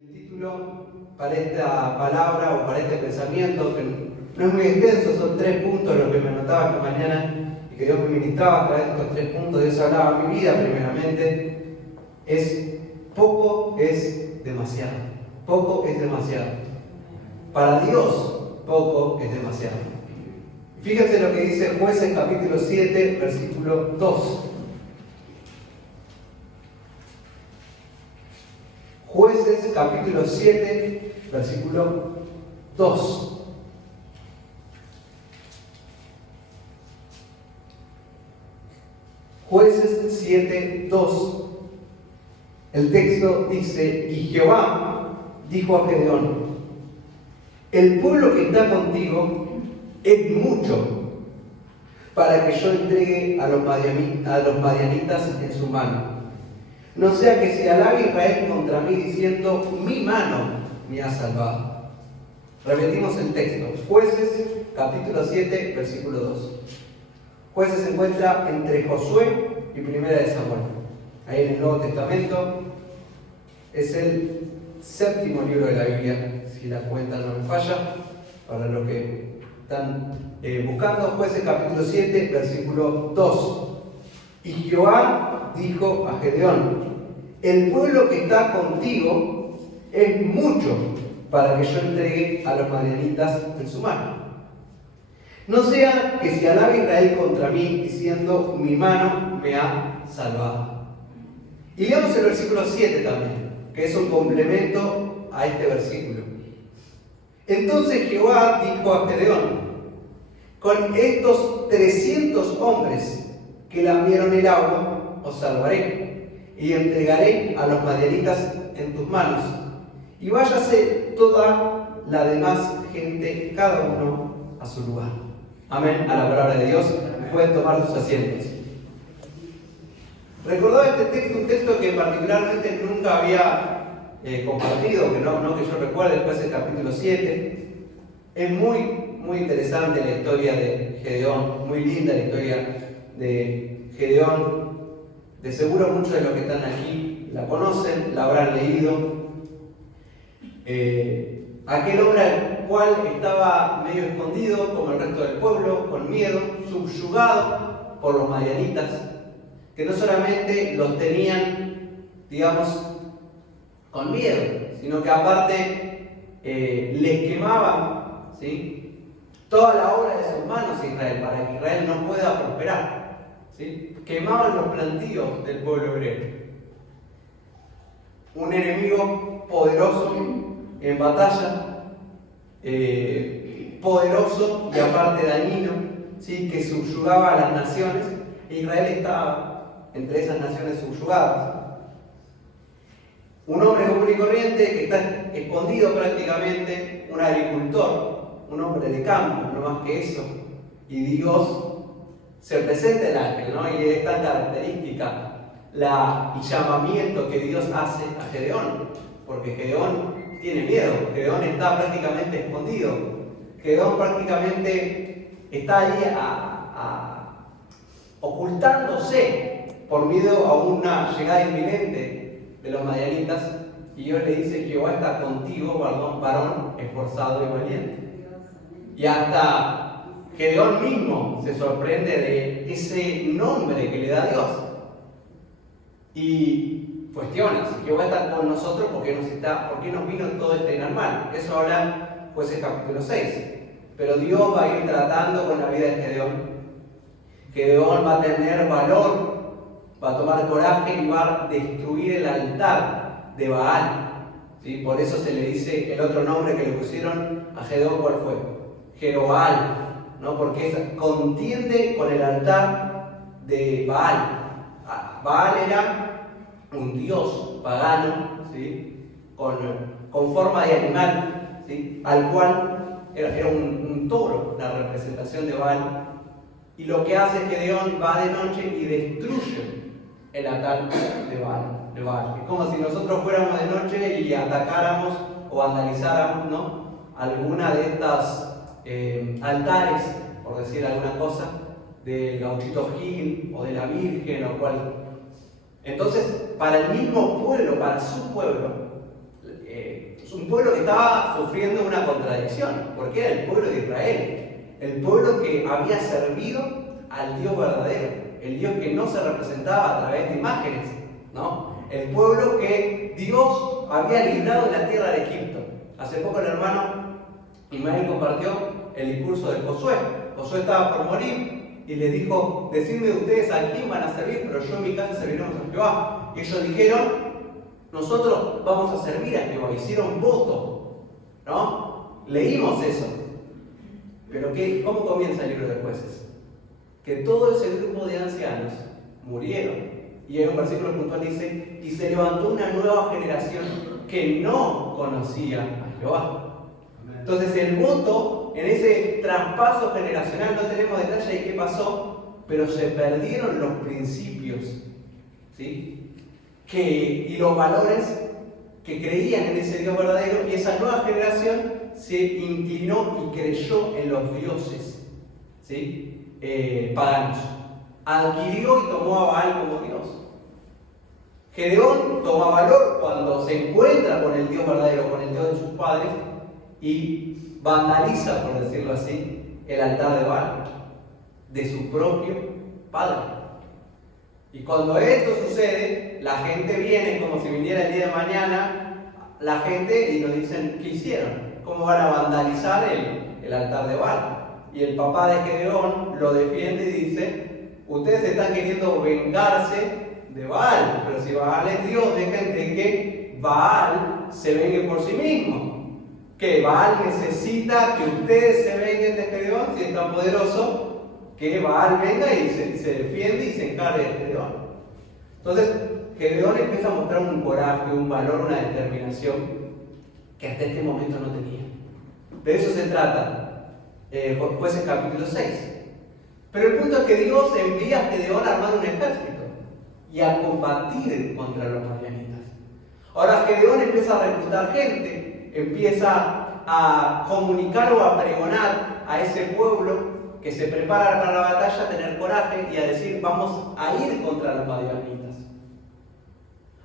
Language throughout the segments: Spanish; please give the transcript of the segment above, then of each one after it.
El título para esta palabra o para este pensamiento, que no es muy extenso, son 3 puntos los que me anotaba esta mañana y que Dios me ministraba a través de estos 3 puntos. Dios hablaba a mi vida primeramente. Es poco es demasiado. Poco es demasiado. Para Dios, poco es demasiado. Fíjense lo que dice Jueces capítulo 7, versículo 2. Jueces capítulo 7, versículo 2. Jueces 7, 2. El texto dice: y Jehová dijo a Gedeón: el pueblo que está contigo es mucho para que yo entregue a los madianitas en su mano. No sea que se alabe Israel contra mí diciendo: mi mano me ha salvado. Repetimos el texto. Jueces, capítulo 7, versículo 2. Jueces se encuentra entre Josué y Primera de Samuel. Ahí en el Nuevo Testamento. Es el 7º libro de la Biblia, si la cuenta no me falla, para los que están buscando. Jueces, capítulo 7, versículo 2. Y Jehová dijo a Gedeón: el pueblo que está contigo es mucho para que yo entregue a los madianitas en su mano. No sea que se alabe Israel contra mí diciendo: mi mano me ha salvado. Y leamos el versículo 7 también, que es un complemento a este versículo. Entonces Jehová dijo a Gedeón: con estos 300 hombres que lamieron el agua, os salvaré, y entregaré a los madianitas en tus manos. Y váyase toda la demás gente, cada uno a su lugar. Amén, a la palabra de Dios. Pueden tomar sus asientos. Recordaba este texto, un texto que particularmente nunca había compartido, que no que yo recuerde, después del capítulo 7. Es muy interesante la historia de Gedeón, muy linda la historia de Gedeón. De seguro muchos de los que están aquí la conocen, la habrán leído. Aquel hombre al cual estaba medio escondido, como el resto del pueblo, con miedo, subyugado por los madianitas, que no solamente los tenían, digamos, con miedo, sino que aparte les quemaban, ¿sí?, toda la obra de sus manos a Israel, para que Israel no pueda prosperar, ¿sí? Quemaban los plantíos del pueblo hebreo. Un enemigo poderoso en batalla, poderoso y aparte dañino, ¿sí?, que subyugaba a las naciones. Israel estaba entre esas naciones subyugadas. Un hombre común y corriente que está escondido prácticamente, un agricultor, un hombre de campo, no más que eso. Y Dios se presenta el ángel, ¿no? Y es tan característica el llamamiento que Dios hace a Gedeón, porque Gedeón tiene miedo, Gedeón está prácticamente escondido, Gedeón prácticamente está ahí ocultándose por miedo a una llegada inminente de los madianitas, y Dios le dice: Jehová está contigo, varón esforzado y valiente. Y hasta Gedeón mismo se sorprende de ese nombre que le da Dios. Y cuestiona: si Jehová está con nosotros, ¿por qué nos vino todo este gran mal? Eso habla Jueces capítulo 6. Pero Dios va a ir tratando con la vida de Gedeón. Gedeón va a tener valor, va a tomar coraje y va a destruir el altar de Baal, ¿sí? Por eso se le dice el otro nombre que le pusieron a Gedeón. ¿Cuál fue? Jerobaal, ¿no? Porque contiende con el altar de Baal. Baal era un dios pagano, ¿sí?, con forma de animal, ¿sí?, al cual era un toro, la representación de Baal. Y lo que hace Gedeón, va de noche y destruye el altar de Baal. Es como si nosotros fuéramos de noche y atacáramos o vandalizáramos, ¿no?, alguna de estas altares, por decir alguna cosa, del Gauchito Gil o de la Virgen o cual. Entonces, para el mismo pueblo, para su pueblo, un pueblo que estaba sufriendo una contradicción, porque era el pueblo de Israel, el pueblo que había servido al Dios verdadero, el Dios que no se representaba a través de imágenes, ¿no? El pueblo que Dios había librado de la tierra de Egipto. Hace poco el hermano Ismael compartió el discurso de Josué. Josué estaba por morir y le dijo: decidme ustedes a quién van a servir, pero yo en mi casa serviremos a Jehová. Y ellos dijeron: nosotros vamos a servir a Jehová. Hicieron voto, ¿no? Leímos eso. Pero ¿cómo comienza el libro de Jueces? Que todo ese grupo de ancianos murieron. Y hay un versículo puntual que dice: y se levantó una nueva generación que no conocía a Jehová. Entonces el voto, en ese traspaso generacional, no tenemos detalle de qué pasó, pero se perdieron los principios, ¿sí? Y los valores que creían en ese Dios verdadero, y esa nueva generación se inclinó y creyó en los dioses, ¿sí? Paganos. Adquirió y tomó a Baal como Dios. Gedeón toma valor cuando se encuentra con el Dios verdadero, con el Dios de sus padres, y vandaliza, por decirlo así, el altar de Baal, de su propio padre. Y cuando esto sucede, la gente viene como si viniera el día de mañana, la gente, y nos dicen: ¿qué hicieron? ¿Cómo van a vandalizar el altar de Baal? Y el papá de Gedeón lo defiende y dice: ustedes están queriendo vengarse de Baal, pero si Baal es Dios, dejen de que Baal se vengue por sí mismo. Que Baal necesita que ustedes se venguen de Gedeón, si es tan poderoso, que Baal venga y se defiende y se encargue de Gedeón. Entonces, Gedeón empieza a mostrar un coraje, un valor, una determinación que hasta este momento no tenía. De eso se trata Jueces capítulo 6. Pero el punto es que Dios envía a Gedeón a armar un ejército y a combatir contra los madianitas. Ahora Gedeón empieza a reclutar gente, empieza a comunicar o a pregonar a ese pueblo que se prepara para la batalla, a tener coraje y a decir: vamos a ir contra los madianitas.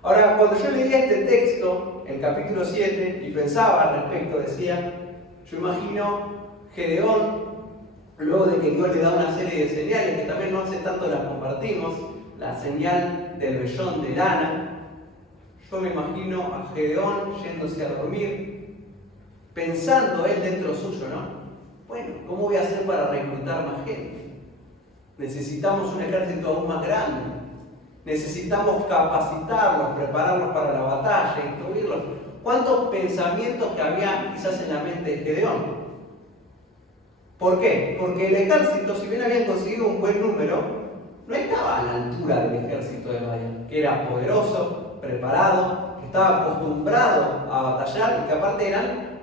Ahora, cuando yo leía este texto, el capítulo 7, y pensaba al respecto, decía: yo imagino Gedeón, luego de que Dios le da una serie de señales, que también no hace tanto las compartimos, la señal del vellón de lana. Yo me imagino a Gedeón yéndose a dormir, pensando él dentro suyo, ¿no? Bueno, ¿cómo voy a hacer para reclutar más gente? Necesitamos un ejército aún más grande. Necesitamos capacitarlos, prepararlos para la batalla, instruirlos. ¿Cuántos pensamientos que había quizás en la mente de Gedeón? ¿Por qué? Porque el ejército, si bien habían conseguido un buen número, no estaba a la altura del ejército de Madián, que era poderoso, preparado, que estaba acostumbrado a batallar y que aparte eran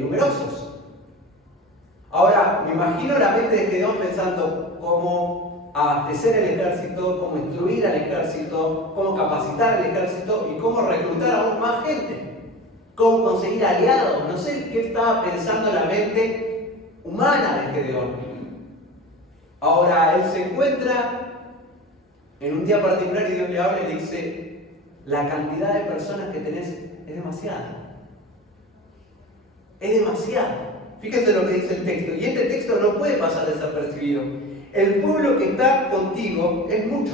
numerosos. Ahora, me imagino la mente de Gedeón pensando cómo abastecer el ejército, cómo instruir al ejército, cómo capacitar al ejército y cómo reclutar aún más gente, cómo conseguir aliados. No sé qué estaba pensando la mente humana de Gedeón. Ahora, él se encuentra en un día particular y Dios le habla y le dice: la cantidad de personas que tenés es demasiada. Es demasiada. Fíjense lo que dice el texto. Y este texto no puede pasar desapercibido. El pueblo que está contigo es mucho.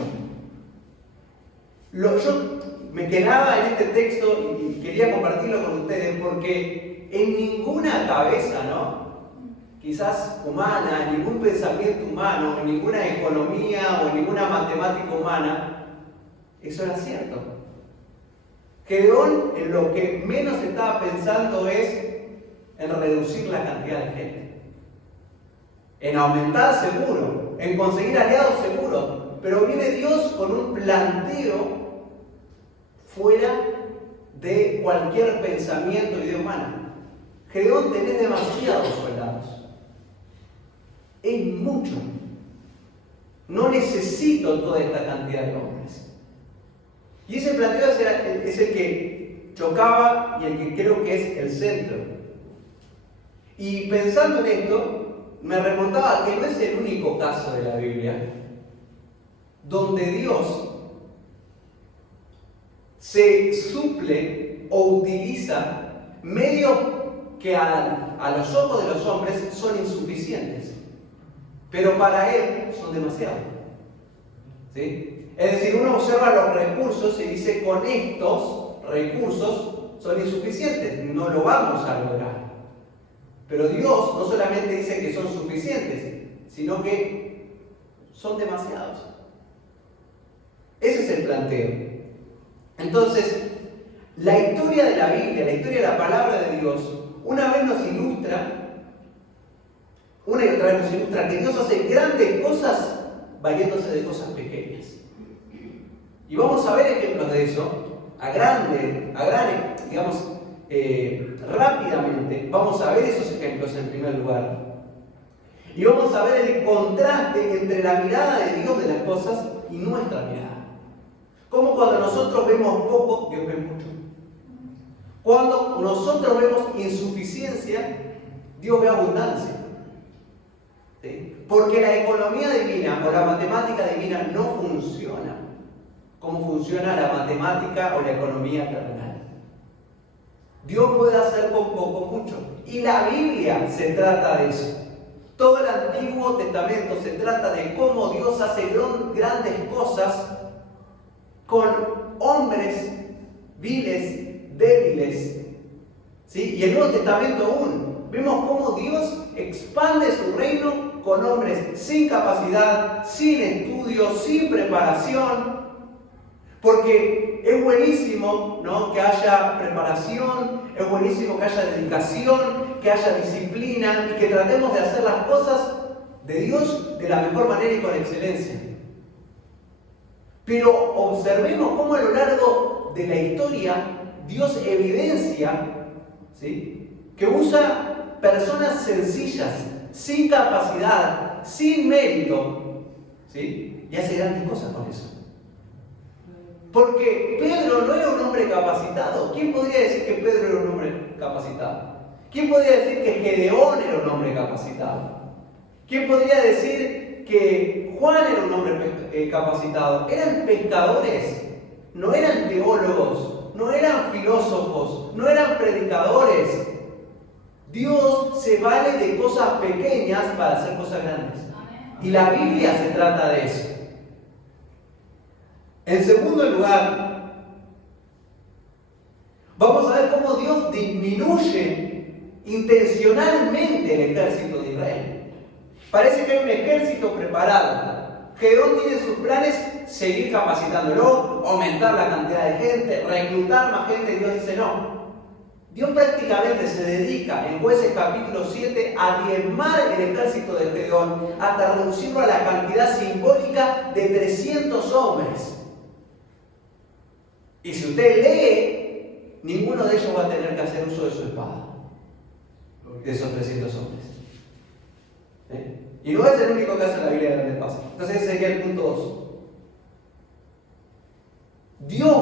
Yo me quedaba en este texto y quería compartirlo con ustedes porque en ninguna cabeza, ¿no?, quizás humana, en ningún pensamiento humano, en ninguna economía o en ninguna matemática humana, eso era cierto. Gedeón en lo que menos estaba pensando es en reducir la cantidad de gente, en aumentar seguro, en conseguir aliados seguro, pero viene Dios con un planteo fuera de cualquier pensamiento y idea humana. Gedeón, tenés demasiados soldados. Es mucho. No necesito toda esta cantidad de hombres. Y ese planteo es el que chocaba y el que creo que es el centro. Y pensando en esto, me remontaba que no es el único caso de la Biblia donde Dios se suple o utiliza medios que a los ojos de los hombres son insuficientes, pero para Él son demasiados. ¿Sí? Es decir, uno observa los recursos y dice, con estos recursos son insuficientes, no lo vamos a lograr. Pero Dios no solamente dice que son suficientes, sino que son demasiados. Ese es el planteo. Entonces, la historia de la Biblia, la historia de la palabra de Dios, una vez nos ilustra, una y otra vez nos ilustra que Dios hace grandes cosas valiéndose de cosas pequeñas. Y vamos a ver ejemplos de eso, digamos, rápidamente. Vamos a ver esos ejemplos en primer lugar. Y vamos a ver el contraste entre la mirada de Dios de las cosas y nuestra mirada. Como cuando nosotros vemos poco, Dios ve mucho. Cuando nosotros vemos insuficiencia, Dios ve abundancia. ¿Sí? Porque la economía divina o la matemática divina no funciona como funciona la matemática o la economía terrenal. Dios puede hacer con poco mucho. Y la Biblia se trata de eso. Todo el Antiguo Testamento se trata de cómo Dios hace grandes cosas con hombres viles, débiles. ¿Sí? Y el Nuevo Testamento aún. Vemos cómo Dios expande su reino con hombres sin capacidad, sin estudio, sin preparación. Porque es buenísimo, ¿no?, que haya preparación, es buenísimo que haya dedicación, que haya disciplina y que tratemos de hacer las cosas de Dios de la mejor manera y con excelencia. Pero observemos cómo a lo largo de la historia Dios evidencia, ¿sí?, que usa personas sencillas, sin capacidad, sin mérito, ¿sí?, y hace grandes cosas con eso. Porque Pedro no era un hombre capacitado. ¿Quién podría decir que Pedro era un hombre capacitado? ¿Quién podría decir que Gedeón era un hombre capacitado? ¿Quién podría decir que Juan era un hombre capacitado? Eran pescadores, no eran teólogos, no eran filósofos, no eran predicadores. Dios se vale de cosas pequeñas para hacer cosas grandes. Y la Biblia se trata de eso. En segundo lugar, vamos a ver cómo Dios disminuye intencionalmente el ejército de Israel. Parece que hay un ejército preparado. Gedeón tiene sus planes, seguir capacitándolo, aumentar la cantidad de gente, reclutar más gente. Dios dice no. Dios prácticamente se dedica en Jueces capítulo 7 a diezmar el ejército de Gedeón hasta reducirlo a la cantidad simbólica de 300 hombres. Y si usted lee, ninguno de ellos va a tener que hacer uso de su espada, de esos 300 hombres. Y no es el único caso en la Biblia de grandes pasos. Entonces ese sería el punto 2. Dios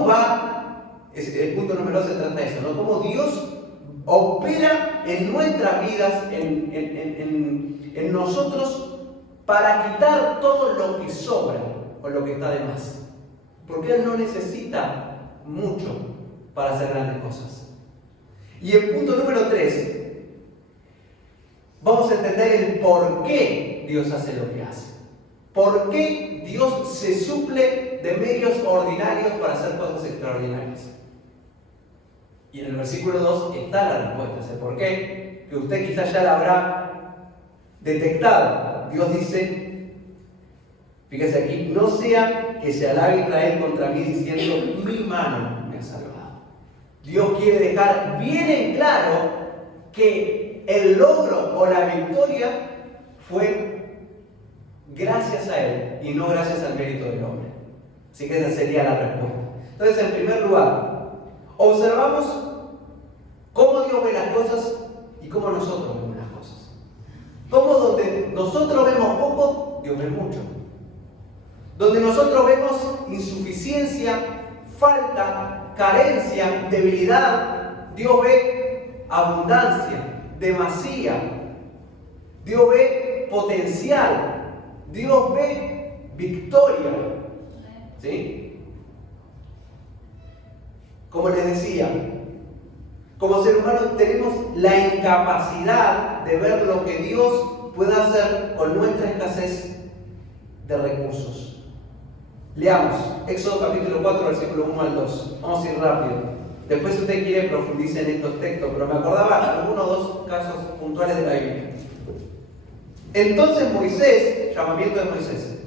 el punto número 2 se trata de eso, ¿no? Cómo Dios opera en nuestras vidas, en nosotros, para quitar todo lo que sobra o lo que está de más. Porque Él no necesita mucho para hacer grandes cosas. Y el punto número 3, vamos a entender el por qué Dios hace lo que hace. ¿Por qué Dios se suple de medios ordinarios para hacer cosas extraordinarias? Y en el versículo 2 está la respuesta, ese por qué, que usted quizás ya la habrá detectado. Dios dice, fíjese aquí, no sea que se alabe Israel contra mí diciendo, mi mano me ha salvado. Dios quiere dejar bien en claro que el logro o la victoria fue gracias a Él y no gracias al mérito del hombre. Así que esa sería la respuesta. Entonces, en primer lugar, observamos cómo Dios ve las cosas y cómo nosotros vemos las cosas. Cómo donde nosotros vemos poco, Dios ve mucho. Donde nosotros vemos insuficiencia, falta, carencia, debilidad, Dios ve abundancia, demasía. Dios ve potencial. Dios ve victoria. ¿Sí? Como les decía, Como seres humanos tenemos la incapacidad de ver lo que Dios puede hacer con nuestra escasez de recursos. Leamos Éxodo capítulo 4, versículo 1 al 2. Vamos a ir rápido. Después si usted quiere profundizar en estos textos, pero me acordaba algunos o dos casos puntuales de la Biblia. Entonces Moisés, llamamiento de Moisés,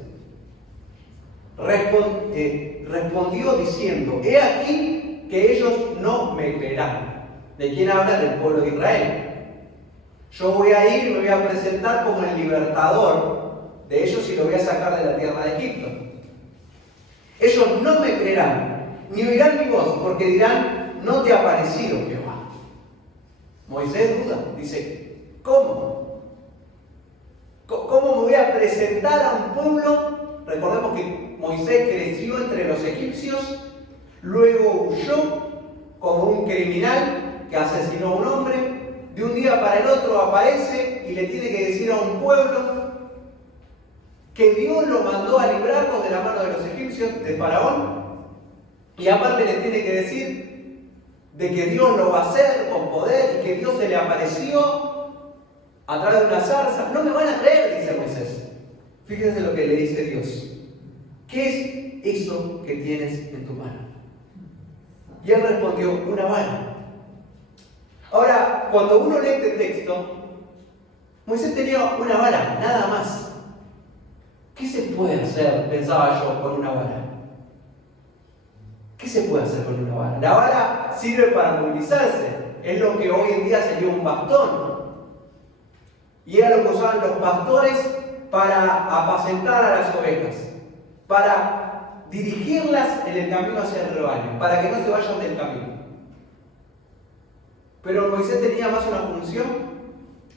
respondió diciendo: he aquí que ellos no me creerán. ¿De quién habla? Del pueblo de Israel. Yo voy a ir y me voy a presentar como el libertador de ellos y lo voy a sacar de la tierra de Egipto. Ellos no me creerán, ni oirán mi voz, porque dirán: no te ha parecido Jehová. Moisés duda, dice: ¿cómo? ¿Cómo me voy a presentar a un pueblo? Recordemos que Moisés creció entre los egipcios, luego huyó como un criminal que asesinó a un hombre. De un día para el otro aparece y le tiene que decir a un pueblo que Dios lo mandó a librarlos de la mano de los egipcios, de Faraón, y aparte le tiene que decir de que Dios lo va a hacer con poder y que Dios se le apareció a través de una zarza. No me van a creer, dice Moisés. Fíjense lo que le dice Dios: ¿qué es eso que tienes en tu mano? Y él respondió: una vara. Ahora, cuando uno lee este texto, Moisés tenía una vara, nada más. ¿Qué se puede hacer, pensaba yo, con una vara? ¿Qué se puede hacer con una vara? La vara sirve para movilizarse. Es lo que hoy en día sería un bastón. Y era lo que usaban los pastores para apacentar a las ovejas, para dirigirlas en el camino hacia el rebaño, para que no se vayan del camino. Pero Moisés tenía más una función,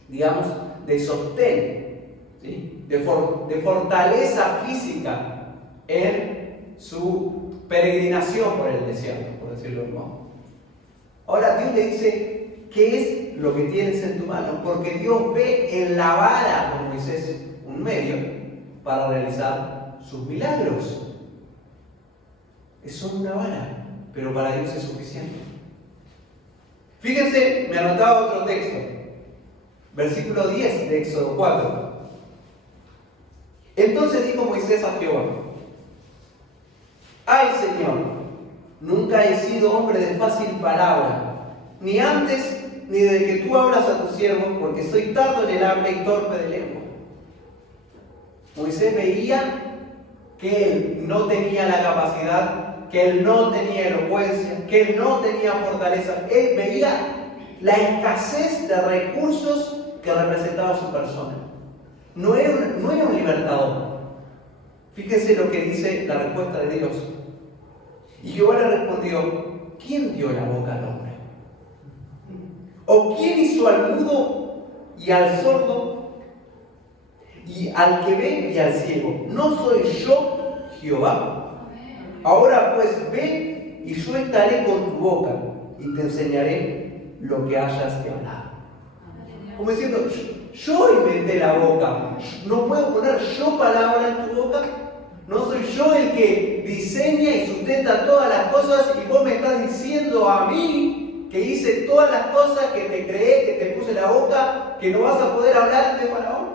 digamos, de sostén, ¿sí? de fortaleza física en su peregrinación por el desierto, por decirlo de modo. Ahora Dios le dice: ¿qué es lo que tienes en tu mano? Porque Dios ve en la vara de Moisés un medio para realizar sus milagros. Es solo una vara, pero para Dios es suficiente. Fíjense, me anotaba otro texto, versículo 10 de Éxodo 4. Entonces dijo Moisés a Jehová: ay Señor, nunca he sido hombre de fácil palabra, ni antes ni desde que tú hablas a tu siervo, porque soy tardo en el habla y torpe de lengua. Moisés veía que él no tenía la capacidad, que él no tenía elocuencia, que él no tenía fortaleza. Él veía la escasez de recursos que representaba su persona. No era un libertador. Fíjense lo que dice la respuesta de Dios. Y Jehová le respondió: ¿quién dio la boca al hombre? ¿O quién hizo al mudo y al sordo y al que ve y al ciego? ¿No soy yo Jehová? Ahora pues ve y yo estaré con tu boca y te enseñaré lo que hayas de hablar. Como diciendo: yo inventé la boca, no puedo poner yo palabra en tu boca. No soy yo el que diseña y sustenta todas las cosas, y vos me estás diciendo a mí que hice todas las cosas, que te creé, que te puse la boca, que no vas a poder hablar de Faraón.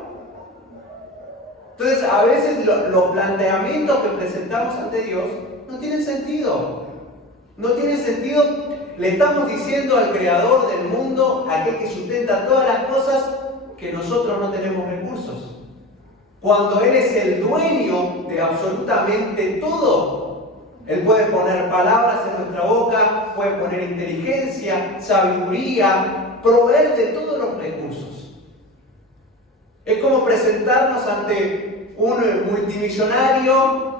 Entonces, a veces los planteamientos que presentamos ante Dios no tienen sentido. No tiene sentido. Le estamos diciendo al Creador del mundo, aquel que sustenta todas las cosas, que nosotros no tenemos recursos. Cuando Él es el dueño de absolutamente todo. Él puede poner palabras en nuestra boca, puede poner inteligencia, sabiduría, proveer de todos los recursos. Es como presentarnos ante un multimillonario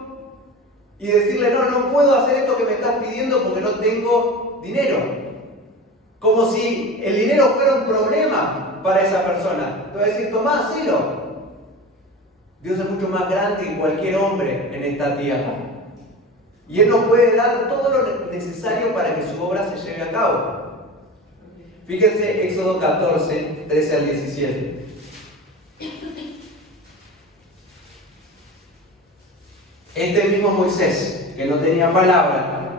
y decirle: no puedo hacer esto que me estás pidiendo porque no tengo dinero. Como si el dinero fuera un problema para esa persona. Te va a decir: tomá, hacelo. Dios es mucho más grande que cualquier hombre en esta tierra. Y Él nos puede dar todo lo necesario para que su obra se lleve a cabo. Fíjense Éxodo 14, 13 al 17. Este mismo Moisés, que no tenía palabra,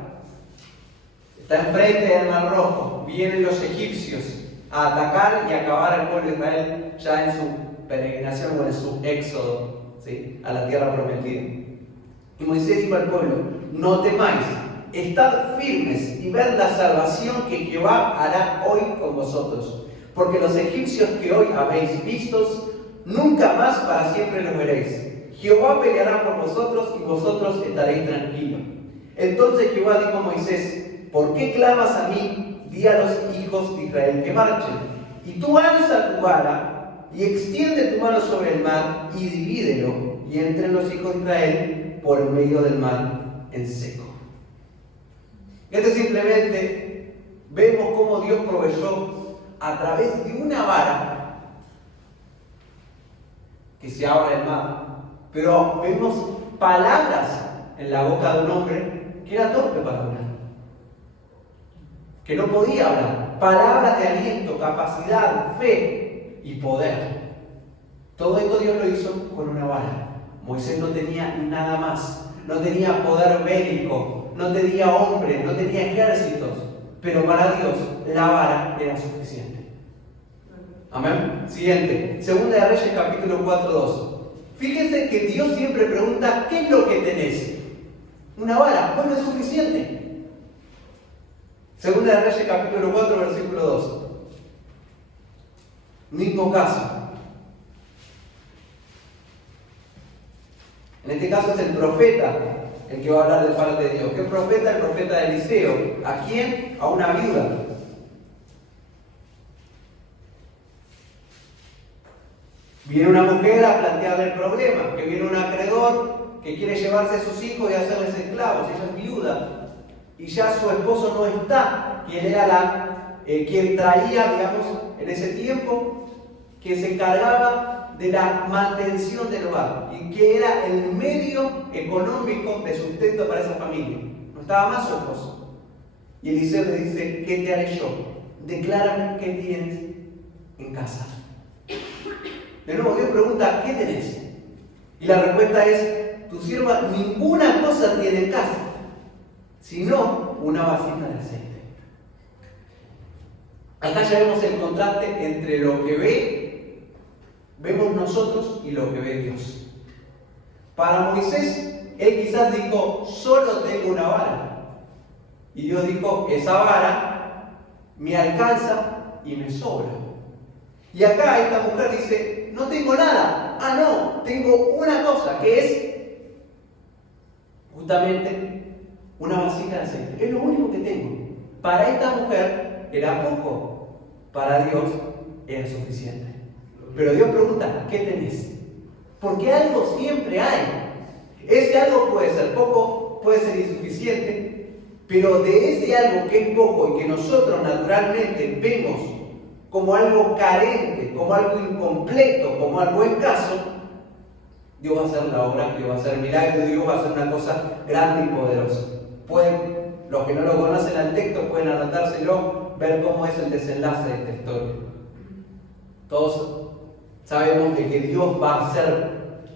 está enfrente del Mar Rojo, vienen los egipcios a atacar y acabar al pueblo de Israel ya en su peregrinación o en su éxodo, ¿sí?, a la tierra prometida. Y Moisés dijo al pueblo: no temáis, estad firmes y ved la salvación que Jehová hará hoy con vosotros, porque los egipcios que hoy habéis vistos, nunca más para siempre los veréis. Jehová peleará por vosotros y vosotros estaréis tranquilos. Entonces Jehová dijo a Moisés: ¿por qué clamas a mí? Di a los hijos de Israel que marchen. Y tú alza tu vara y extiende tu mano sobre el mar y divídelo, y entren los hijos de Israel por el medio del mar en seco. Simplemente vemos cómo Dios proveyó a través de una vara que se abre el mar. Pero vemos palabras en la boca de un hombre que era torpe para hablar, que no podía hablar. Palabras de aliento, capacidad, fe y poder. Todo esto Dios lo hizo con una vara. Moisés no tenía nada más. No tenía poder bélico, no tenía hombres, no tenía ejércitos. Pero para Dios la vara era suficiente. Amén. Siguiente. Segunda de Reyes, capítulo 4:2. Fíjense que Dios siempre pregunta: ¿qué es lo que tenés? Una vara. Bueno, es suficiente. Segunda de Reyes, capítulo 4, versículo 2. Mismo caso. En este caso es el profeta el que va a hablar de parte de Dios. ¿Qué profeta? El profeta de Eliseo. ¿A quién? A una viuda. Viene una mujer a plantearle el problema, que viene un acreedor que quiere llevarse a sus hijos y hacerles esclavos. Ella es viuda y ya su esposo no está, quien era quien traía, digamos, en ese tiempo, que se encargaba de la mantención del hogar y que era el medio económico de sustento para esa familia. No estaba más su esposo. Y Eliseo le dice: ¿qué te haré yo? Declárame qué tienes en casa. De nuevo Dios pregunta: ¿qué tenés? Y la respuesta es: tu sierva ninguna cosa tiene en casa, sino una vasija de aceite. Acá ya vemos el contraste entre lo que vemos nosotros y lo que ve Dios. Para Moisés, él quizás dijo: solo tengo una vara. Y Dios dijo: esa vara me alcanza y me sobra. Y acá esta mujer dice: no tengo nada. Ah, no, tengo una cosa, que es justamente una vasija de aceite. Es lo único que tengo. Para esta mujer era poco, para Dios era suficiente. Pero Dios pregunta: ¿qué tenés? Porque algo siempre hay. Ese algo puede ser poco, puede ser insuficiente, pero de ese algo que es poco y que nosotros naturalmente vemos como algo carente, como algo incompleto, como algo escaso, Dios va a hacer la obra, Dios va a hacer el milagro, Dios va a hacer una cosa grande y poderosa. Los que no lo conocen al texto pueden anotárselo, ver cómo es el desenlace de esta historia. Todos sabemos de que Dios va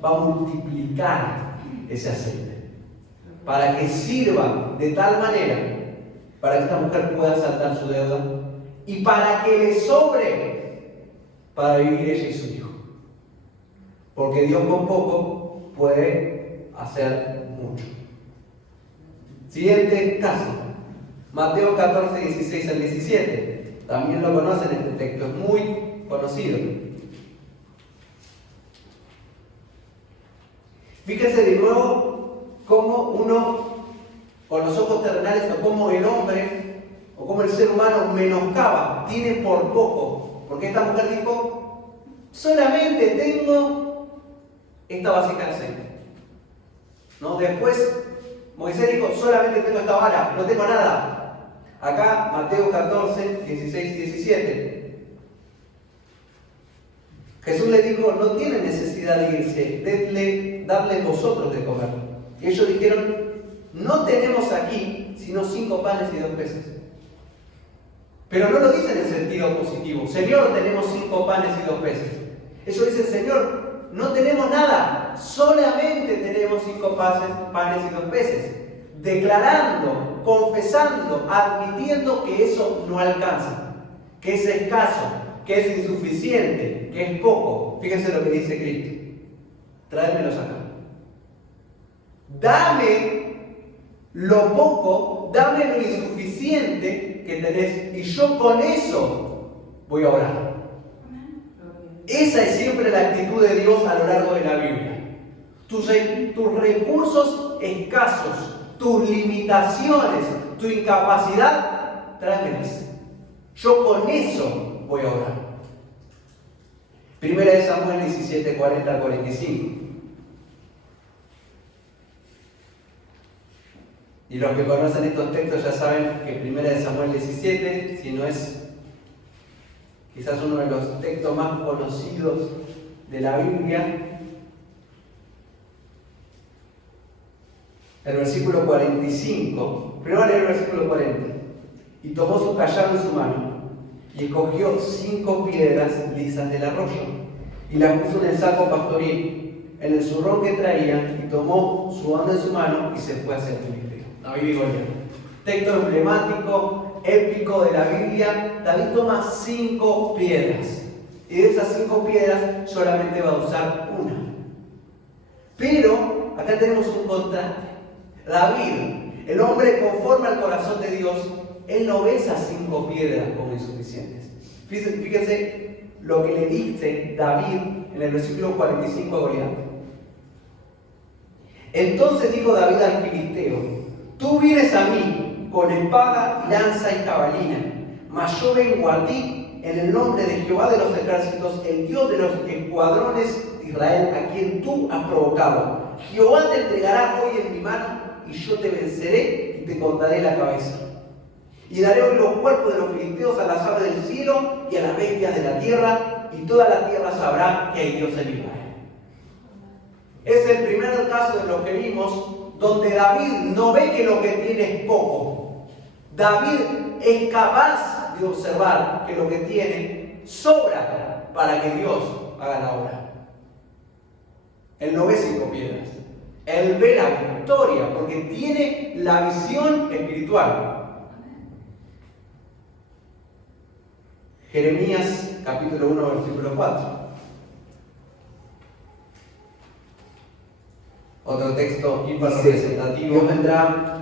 a multiplicar ese aceite para que sirva de tal manera para que esta mujer pueda saldar su deuda y para que le sobre para vivir ella y su hijo. Porque Dios con poco puede hacer mucho. Siguiente caso. Mateo 14, 16 al 17. También lo conocen este texto, es muy conocido. Fíjense de nuevo cómo uno, con los ojos terrenales, o cómo el hombre, o cómo el ser humano menoscaba, tiene por poco. Porque esta mujer dijo: solamente tengo esta vasija de aceite. ¿No? Después Moisés dijo: solamente tengo esta vara, no tengo nada. Acá, Mateo 14, 16 y 17. Jesús le dijo: no tienen necesidad de irse, dadle vosotros de comer. Y ellos dijeron: no tenemos aquí sino 5 panes y 2 peces. Pero no lo dicen en sentido positivo: Señor, tenemos 5 panes y 2 peces. Ellos dicen: Señor, no tenemos nada, solamente tenemos 5 panes y 2 peces. declarando, confesando, admitiendo que eso no alcanza, que es escaso, que es insuficiente, que es poco. Fíjense lo que dice Cristo. Tráemelos acá. Dame lo poco, dame lo insuficiente que tenés y yo con eso voy a orar. Esa es siempre la actitud de Dios a lo largo de la Biblia. Tus recursos escasos, tus limitaciones, tu incapacidad, tráemelas. Yo con eso voy a orar. Primera de Samuel 17, 40 al 45. Y los que conocen estos textos ya saben que Primera de Samuel 17, si no es quizás uno de los textos más conocidos de la Biblia, el versículo 45, primero leer el versículo 40. Y tomó su callado en su mano y cogió 5 piedras lisas del arroyo y las puso en el saco pastoril, en el zurrón que traía, y tomó su onda en su mano y se fue hacia el Filisteo. David y Goliat. Texto emblemático, épico de la Biblia. David toma 5 piedras y de esas 5 piedras solamente va a usar una. Pero acá tenemos un contraste. David, el hombre conforme al corazón de Dios, él no ve esas 5 piedras como insuficientes. Fíjense lo que le dice David en el versículo 45 a Goliat. Entonces dijo David al filisteo: tú vienes a mí con espada, lanza y jabalina, mas yo vengo a ti en el nombre de Jehová de los ejércitos, el Dios de los escuadrones de Israel, a quien tú has provocado. Jehová te entregará hoy en mi mano, y yo te venceré y te cortaré la cabeza. Y daré hoy los cuerpos de los filisteos a las aves del cielo y a las bestias de la tierra, y toda la tierra sabrá que hay Dios en Israel. Es el primer caso de lo que vimos, donde David no ve que lo que tiene es poco. David es capaz de observar que lo que tiene sobra para que Dios haga la obra. Él no ve 5 piedras. Él ve la victoria porque tiene la visión espiritual. Jeremías capítulo 1 versículo 4. Otro texto representativo. Dios vendrá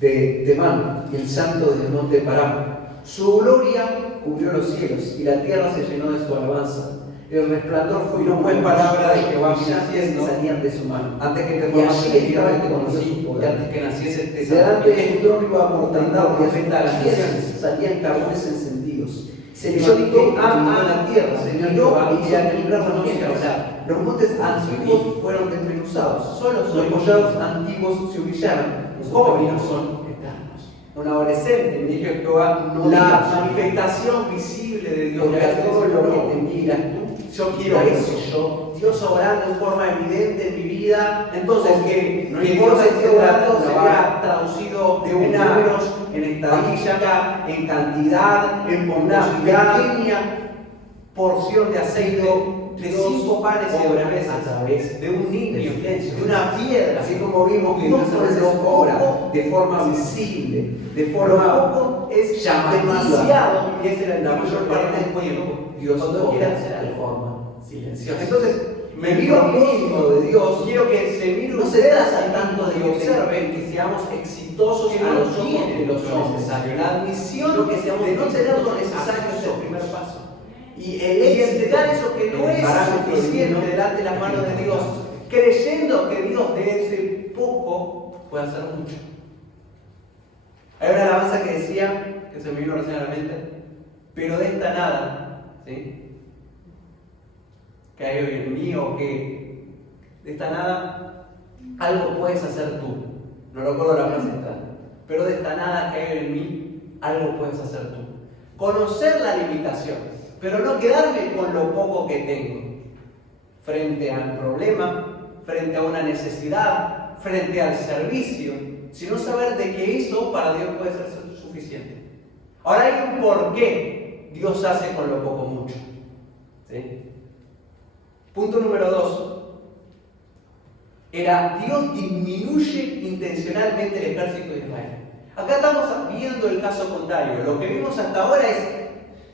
de Temán, el santo del monte Parán. Su gloria cubrió los cielos y la tierra se llenó de su alabanza. El resplandor fue no fue palabra de Jehová naciendo, salían de su mano. Antes que te formaste y antes que naciese delante de su trono iba mortandad profeta a las naciones. Salían carbones encendidos. Yo digo, la tierra, Señor Jehová, y se equilibraron los cielos. O sea, los montes antiguos fueron desmenuzados, solo los collados antiguos se humillaron, los jóvenes son eternos. Un adolescente, me dijo Jehová, no la manifestación visible de Dios, porque a todo lo que te miras tú. Yo quiero eso, Dios obrando en forma evidente en mi vida. Entonces, que Dios esté obrando se vea traducido de números, en estadística, en cantidad, en una pequeña porción de aceite, de 5 panes y de una mesa, ¿sabes? De un niño, de una piedra, así como vimos que Dios lo obra de forma visible, de forma poco es demasiado, y esa es la mayor parte del tiempo. Dios cuando quiere hacer de forma silenciosa. Entonces, me miro a mí mismo de Dios, quiero que se mire no se trata tanto de que observen, que seamos exitosos a los ojos de lo necesario. La admisión de no tener lo necesario es el primer paso. Y entregar eso que no es suficiente delante de las manos de Dios, creyendo que Dios de ese poco puede hacer mucho. Hay una alabanza que decía, que se me vino recién a la mente, pero de esta nada, ¿sí? Que hay hoy en mí, o que de esta nada algo puedes hacer tú. No recuerdo la frase esta, pero de esta nada que hay hoy en mí, algo puedes hacer tú. Conocer la limitación, pero no quedarme con lo poco que tengo. Frente al problema, frente a una necesidad, frente al servicio, sino saber de que eso para Dios puede ser suficiente. Ahora hay un por qué Dios hace con lo poco mucho. ¿Sí? Punto número 2. era Dios disminuye intencionalmente el ejército de Israel. Acá estamos viendo el caso contrario. Lo que vimos hasta ahora es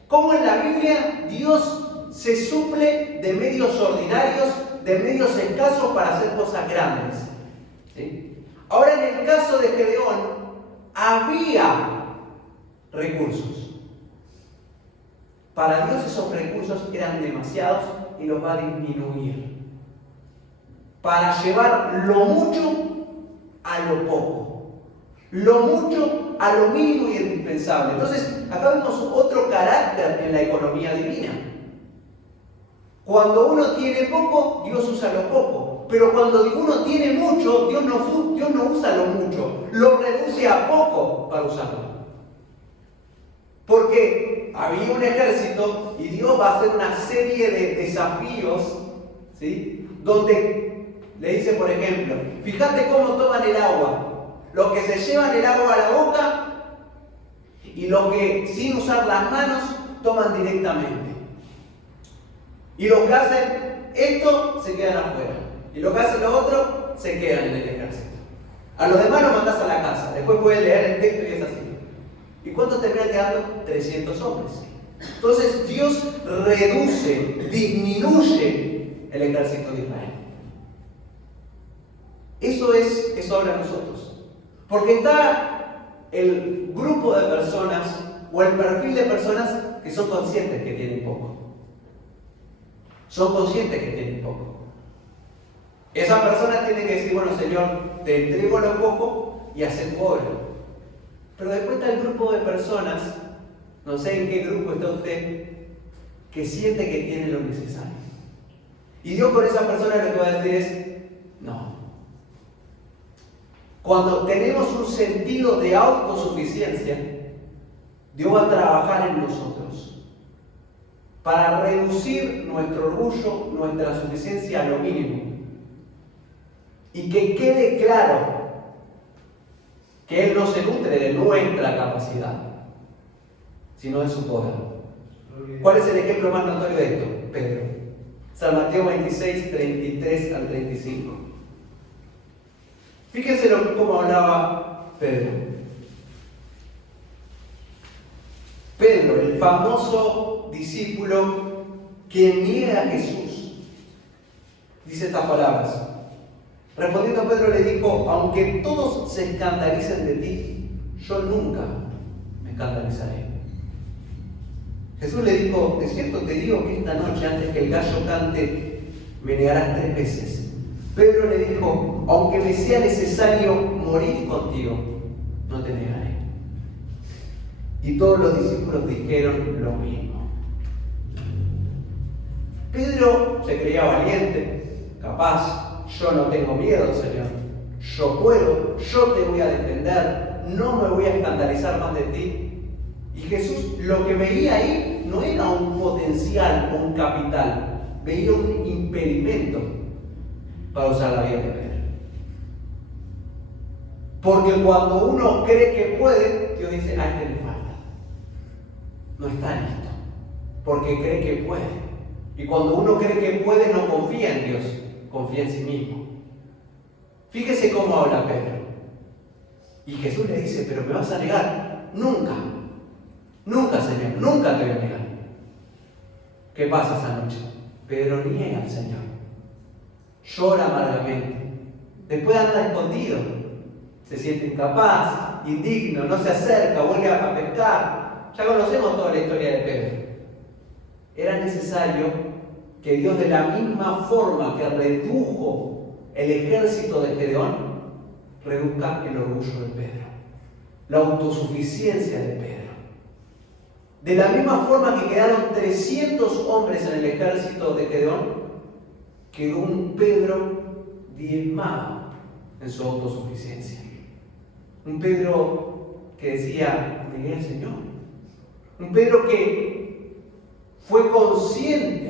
cómo en la Biblia Dios se suple de medios ordinarios, de medios escasos para hacer cosas grandes. ¿Sí? Ahora en el caso de Gedeón había recursos. Para Dios esos recursos eran demasiados y los va a disminuir. Para llevar lo mucho a lo poco. Lo mucho a lo mínimo y indispensable. Entonces, acá vemos otro carácter en la economía divina. Cuando uno tiene poco, Dios usa lo poco. Pero cuando uno tiene mucho, Dios no usa lo mucho. Lo reduce a poco para usarlo. Porque había un ejército y Dios va a hacer una serie de desafíos, ¿sí? Donde le dice, por ejemplo, fíjate cómo toman el agua. Los que se llevan el agua a la boca y los que sin usar las manos toman directamente. Y los que hacen esto se quedan afuera. Y los que hacen lo otro se quedan en el ejército. A los demás los mandás a la casa. Después puedes leer el texto y es así. ¿Y cuántos terminan quedando? 300 hombres. Entonces Dios reduce, disminuye el ejército de Israel. Eso habla a nosotros. Porque está el grupo de personas o el perfil de personas que son conscientes que tienen poco. Son conscientes que tienen poco. Esa persona tiene que decir, bueno, Señor, te entrego lo poco y haz tu obra. Pero después está el grupo de personas, no sé en qué grupo está usted, que siente que tiene lo necesario. Y Dios con esa persona lo que va a decir es, no. Cuando tenemos un sentido de autosuficiencia, Dios va a trabajar en nosotros para reducir nuestro orgullo, nuestra suficiencia a lo mínimo. Y que quede claro que Él no se nutre de nuestra capacidad, sino de su poder. ¿Cuál es el ejemplo más notorio de esto? Pedro. San Mateo 26, 33 al 35. Fíjense cómo hablaba Pedro. Pedro, el famoso discípulo que niega a Jesús, dice estas palabras. Respondiendo Pedro le dijo, aunque todos se escandalicen de ti, yo nunca me escandalizaré. Jesús le dijo, de cierto te digo que esta noche antes que el gallo cante, me negarás 3 veces. Pedro le dijo, aunque me sea necesario morir contigo, no te negaré. Y todos los discípulos dijeron lo mismo. Pedro se creía valiente, capaz. Yo no tengo miedo, Señor. Yo puedo, yo te voy a defender, no me voy a escandalizar más de ti. Y Jesús lo que veía ahí no era un potencial o un capital, veía un impedimento para usar la vida de Pedro. Porque cuando uno cree que puede, Dios dice, a este le falta. No está listo, porque cree que puede. Y cuando uno cree que puede, no confía en Dios. Confía en sí mismo. Fíjese cómo habla Pedro. Y Jesús le dice, pero me vas a negar. Nunca. Nunca, Señor. Nunca te voy a negar. ¿Qué pasa esa noche? Pedro niega al Señor. Llora amargamente. Después anda escondido. Se siente incapaz, indigno, no se acerca, vuelve a pescar. Ya conocemos toda la historia de Pedro. Era necesario que Dios, de la misma forma que redujo el ejército de Gedeón, reduzca el orgullo de Pedro, la autosuficiencia de Pedro. De la misma forma que quedaron 300 hombres en el ejército de Gedeón, quedó un Pedro diezmado en su autosuficiencia. Un Pedro que decía, negué al Señor. Un Pedro que fue consciente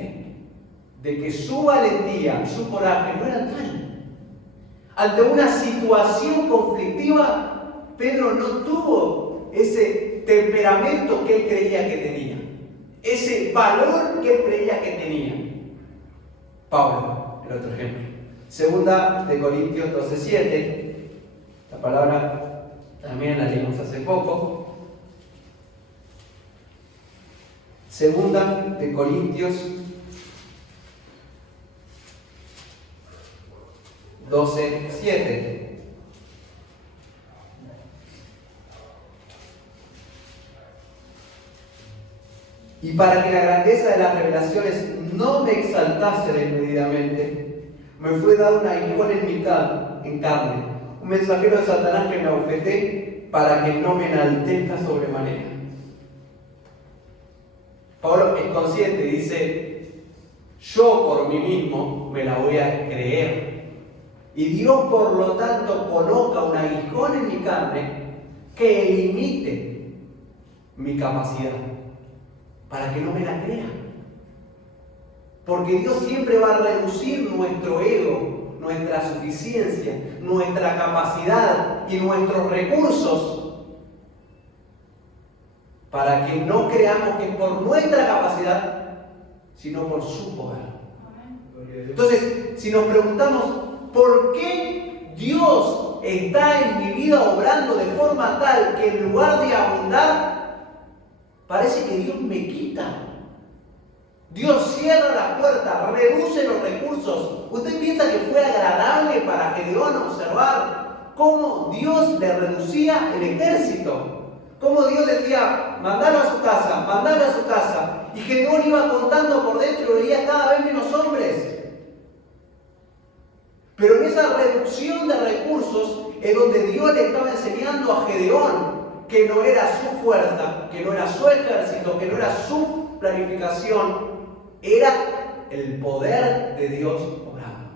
de que su valentía, su coraje no eran tal. Ante una situación conflictiva, Pedro no tuvo ese temperamento que él creía que tenía, ese valor que él creía que tenía. Pablo, el otro ejemplo. Segunda de Corintios 12:7. La palabra también la leímos hace poco. Segunda de Corintios 12:7. Y para que la grandeza de las revelaciones no me exaltase desmedidamente, me fue dado un aguijón en carne, un mensajero de Satanás que me abofeté para que no me enaltezca sobremanera. Pablo es consciente, dice, yo por mí mismo me la voy a creer. Y Dios, por lo tanto, coloca un aguijón en mi carne que limite mi capacidad, para que no me la crea. Porque Dios siempre va a reducir nuestro ego, nuestra suficiencia, nuestra capacidad y nuestros recursos, para que no creamos que es por nuestra capacidad, sino por su poder. Entonces, si nos preguntamos, ¿por qué Dios está en mi vida obrando de forma tal que en lugar de abundar, parece que Dios me quita? Dios cierra la puerta, reduce los recursos. ¿Usted piensa que fue agradable para Gedeón observar cómo Dios le reducía el ejército? Cómo Dios decía, mandalo a su casa, mandalo a su casa. Y Gedeón iba contando por dentro y veía cada vez menos hombres. Pero en esa reducción de recursos es donde Dios le estaba enseñando a Gedeón que no era su fuerza, que no era su ejército, que no era su planificación, era el poder de Dios obrando.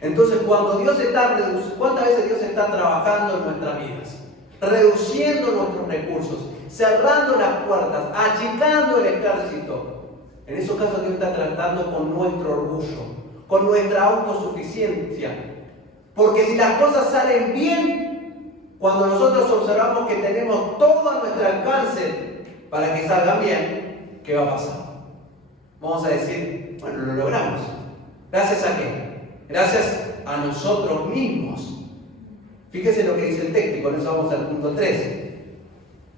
Entonces, ¿cuántas veces Dios está trabajando en nuestras vidas? Reduciendo nuestros recursos, cerrando las puertas, achicando el ejército. En esos casos Dios está tratando con nuestro orgullo, con nuestra autosuficiencia. Porque si las cosas salen bien, cuando nosotros observamos que tenemos todo a nuestro alcance para que salgan bien, ¿qué va a pasar? Vamos a decir, bueno, lo logramos. ¿Gracias a qué? Gracias a nosotros mismos. Fíjese lo que dice el texto y con eso vamos al punto 3.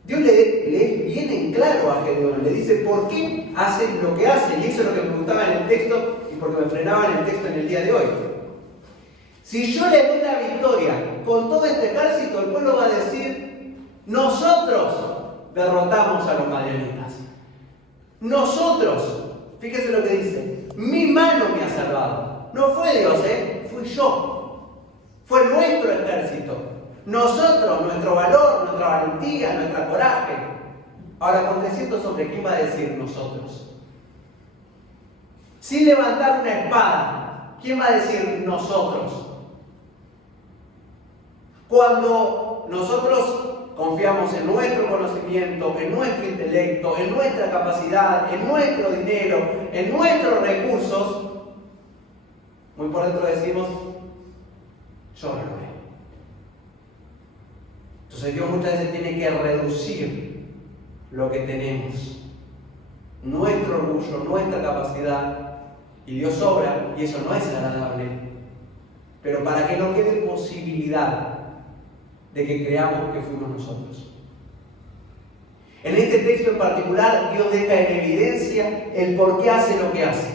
Dios le es bien en claro a Gedeón, le dice por qué hace lo que hace, y eso es lo que me preguntaba en el texto y porque me frenaba en el texto en el día de hoy. Si yo le doy la victoria con todo este ejército, el pueblo va a decir, nosotros derrotamos a los madianitas. Nosotros, fíjese lo que dice, mi mano me ha salvado. No fue Dios, fui yo. Fue nuestro ejército. Nosotros, nuestro valor, nuestra valentía, nuestro coraje. Ahora, con 300 hombres, ¿quién va a decir nosotros? Sin levantar una espada, ¿quién va a decir nosotros? Cuando nosotros confiamos en nuestro conocimiento, en nuestro intelecto, en nuestra capacidad, en nuestro dinero, en nuestros recursos, muy por dentro decimos, yo lo logré. Entonces Dios muchas veces tiene que reducir lo que tenemos, nuestro orgullo, nuestra capacidad, y Dios obra, y eso no es agradable, pero para que no quede posibilidad de que creamos que fuimos nosotros. En este texto en particular, Dios deja en evidencia el por qué hace lo que hace.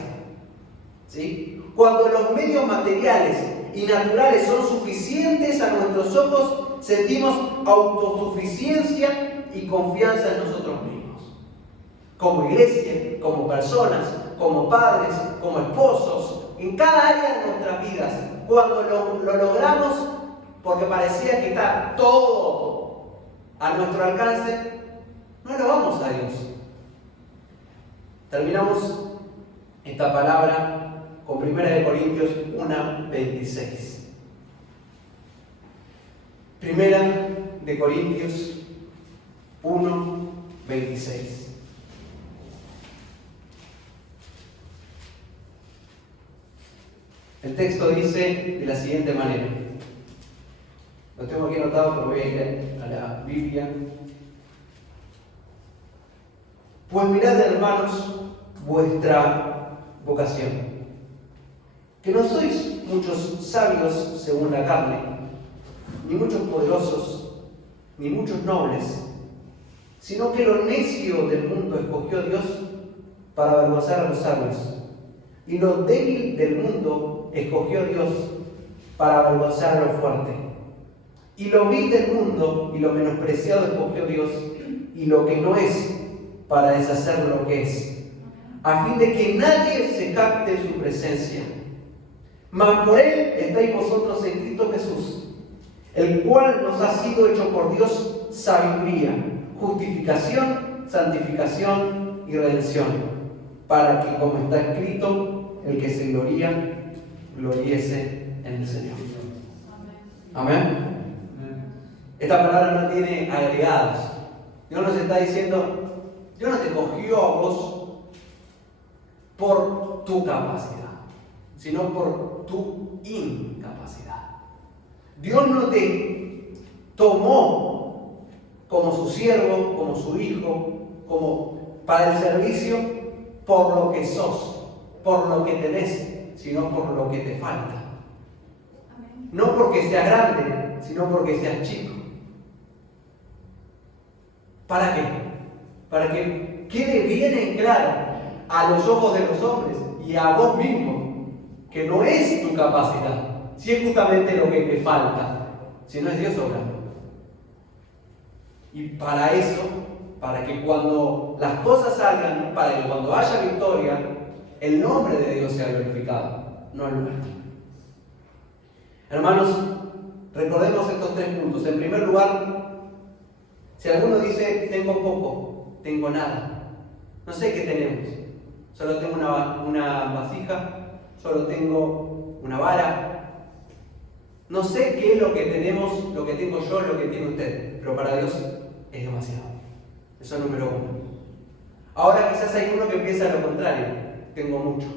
¿Sí? Cuando los medios materiales y naturales son suficientes a nuestros ojos, sentimos autosuficiencia y confianza en nosotros mismos. Como iglesia, como personas, como padres, como esposos, en cada área de nuestras vidas, cuando lo logramos, porque parecía que está todo a nuestro alcance, no alabamos a Dios. Terminamos esta palabra con 1 Corintios 1:26. 1 Corintios 1:26. El texto dice de la siguiente manera. Lo tengo aquí anotado, pero voy a ir a la Biblia. Pues mirad, hermanos, vuestra vocación. que no sois muchos sabios según la carne, ni muchos poderosos, ni muchos nobles, sino que lo necio del mundo escogió Dios para avergonzar a los sabios, y lo débil del mundo escogió Dios para avergonzar a lo fuerte. Y lo vil del mundo y lo menospreciado escogió Dios, y lo que no es, para deshacer lo que es, a fin de que nadie se jacte en su presencia. Mas por él estáis vosotros en Cristo Jesús, el cual nos ha sido hecho por Dios sabiduría, justificación, santificación y redención, para que, como está escrito, el que se gloría, gloriese en el Señor. Amén. Esta palabra no tiene agregados. Dios nos está diciendo, Dios no te cogió a vos por tu capacidad, sino por tu incapacidad. Dios no te tomó como su siervo, como su hijo, como para el servicio por lo que sos, por lo que tenés, sino por lo que te falta. No porque seas grande, sino porque seas chico. ¿Para qué? Para que quede bien en claro a los ojos de los hombres y a vos mismo que no es tu capacidad, si es justamente lo que te falta, si no es Dios obrando. Y para eso, para que cuando las cosas salgan, para que cuando haya victoria, el nombre de Dios sea glorificado, no el nuestro. Hermanos, recordemos estos 3 puntos. En primer lugar, si alguno dice, tengo poco, tengo nada, no sé qué tenemos, solo tengo una vasija, solo tengo una vara, no sé qué es lo que tenemos, lo que tengo yo, lo que tiene usted, pero para Dios es demasiado. Eso es número 1. Ahora quizás hay uno que piensa lo contrario, tengo mucho.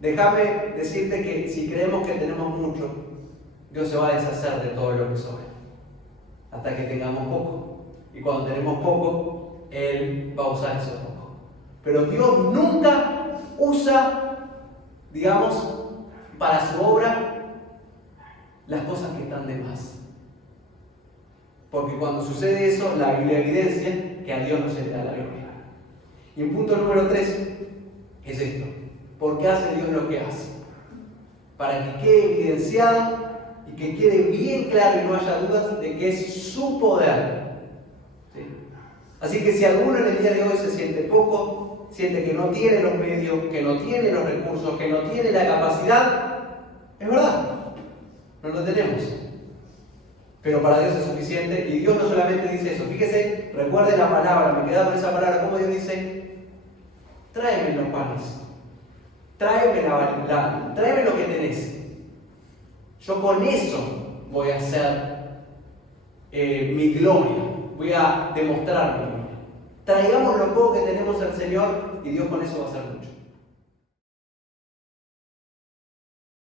Déjame decirte que si creemos que tenemos mucho, Dios se va a deshacer de todo lo que sobra, hasta que tengamos poco. Y cuando tenemos poco, Él va a usar eso poco. Pero Dios nunca usa, digamos, para su obra las cosas que están de más. Porque cuando sucede eso, la Biblia evidencia que a Dios no se le da la gloria. Y el punto número 3 es esto. ¿Por qué hace Dios lo que hace? Para que quede evidenciado y que quede bien claro y no haya dudas de que es su poder. ¿Sí? Así que si alguno en el día de hoy se siente poco, siente que no tiene los medios, que no tiene los recursos, que no tiene la capacidad, es verdad, no lo tenemos. Pero para Dios es suficiente, y Dios no solamente dice eso. Fíjese, recuerde la palabra, me queda con esa palabra, como Dios dice, tráeme los panes, tráeme lo que tenés. Yo con eso voy a hacer mi gloria, voy a demostrar mi gloria. Traigamos lo poco que tenemos al Señor y Dios con eso va a hacer mucho.